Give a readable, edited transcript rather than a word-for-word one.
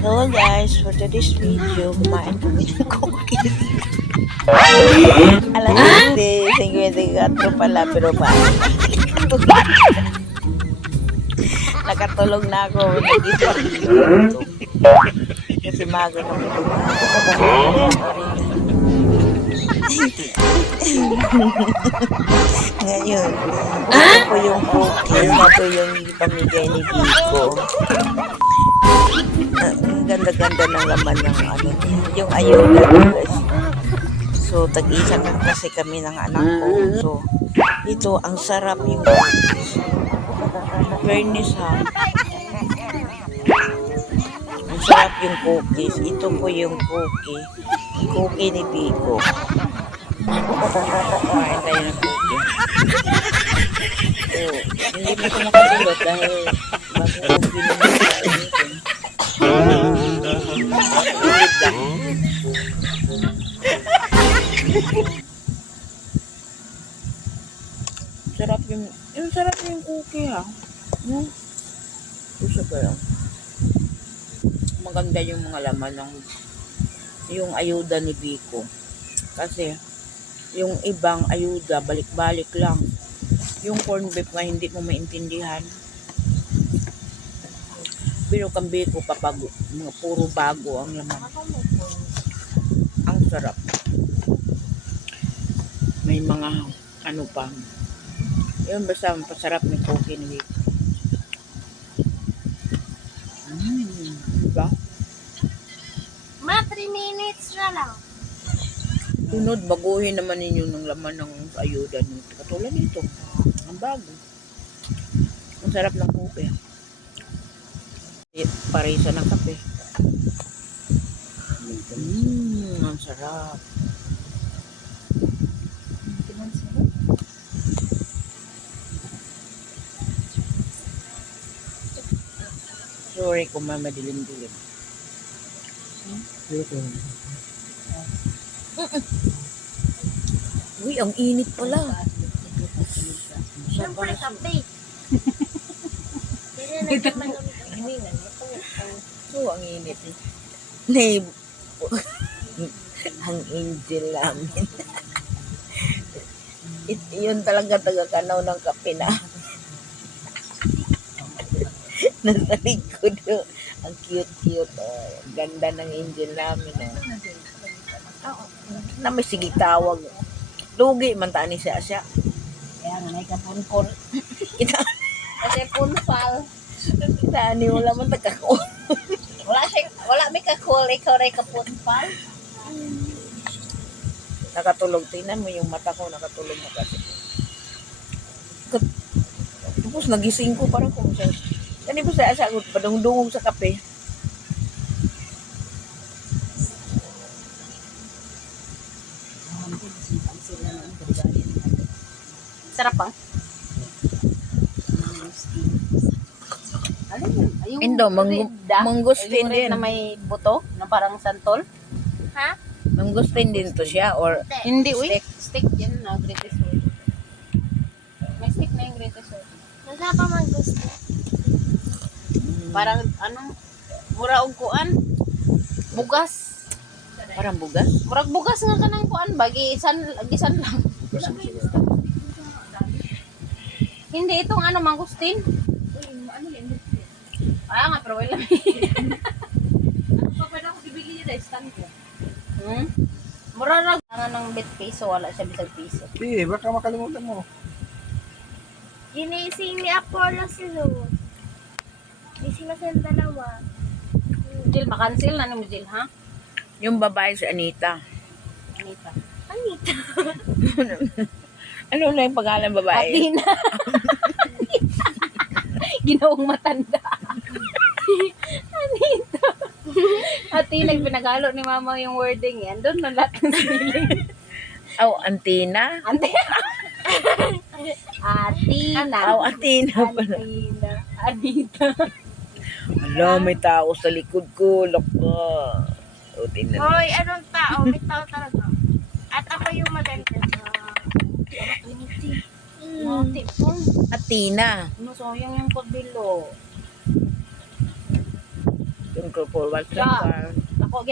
Hello guys, for today's video, kumain kami ng cookies. Alas 7:54 pala, pero ba? Nakatulog na ako, nagising. Kasi maga kami kumain. Ngayon, ito po yung cookies na to yung pamigay ni Biko. Ang ganda-ganda ng laman ng ano, yung ayuda guys. So, tag-isa na kasi kami ng anak ko. So, ito, ang sarap yung cookies. Fairness ha. Ang sarap yung cookies. Ito po yung cookie. Cookie ni Biko. Kumain tayo ng cookie. So, hindi mo ko makatulot dahil bago cookie naman sa gamitin. Sarap yung cookie ha. Gusto ko yun. Maganda yung mga laman ng yung ayuda ni Biko. Kasi yung ibang ayuda balik-balik lang. Yung corn beef nga hindi mo maintindihan. Pero kang Biko papago, mga puro bago ang laman. Ang sarap. May mga ano pa. Yun basta pasarap ng cookie ni Biko. Diba? Ma, 3 minutes na lang. Sunod, baguhin naman ninyo ng laman ng ayuda nito. Katulad nito. Ang bago. Ang sarap ng cookie. Parisa ng kape. Ang sarap. Sorry kung madilim-dilim. Uy, ang init pala. Siyempre, kape. Hindi na naman Oo, ang init. Name. Ang angel namin. Yun talaga taga-kanaw ng kape na. Nasa likod. Ang cute-cute. Oh. Ganda ng angel namin. Oh. Na may sige tawag. Lugi man tani siya. Kaya nga, may kapunkol. Kita. Kasi punpal. Kita ni wala man tagako. Wala may kakul. Ikaw rin kapunpal. Nakatulog. Tingnan mo yung mata ko. Nakatulog na kasi. Tapos nagising ko parang kung siya. Kani ba sa asagot padungdungog sa kape. Sarap pa. Indo, mangustin din. Na may buto, na parang santol. Ha? Mangustin din to siya or Hindi, uy. Stick yan na, greatest word. May stick na yung greatest word. Wala pa man gusto. Parang, ano, mura og kuan. Bugas. parang bugas. Murag bugas nga kanang kuan ba? Gisan lang. Hindi, itong ano, mangustin. Ano yan? Ah, nga, pero wala. Ano pa ako ibigay niya dahil stand ko? Mura na. Nga ng bet piso, wala siya bisag piso. Hindi, baka makalimutan mo. Ginising ni Apollo si Lou. Gising na silang dalawa. Jill, makancel na mo, Jill, ha? Yung babae si Anita. Anita. Anita. Ano na yung pangalan babae? Atina. Ginawang matanda. Anita. Atina, pinagalo ni mama yung wording yan. Doon na lahat ng siling. Oh, Antina? Atina. Atina. Oh, Atina pala. Atina. Anita. Ala, may tao sa likod ko. Loko. O, tingnan mo. Hoy, anong tao? May tao talaga. At ako yung maganda sa... Mati po. Atina. Ano, sayang yung kabilo. Yung grupo, what's Siya. Ako,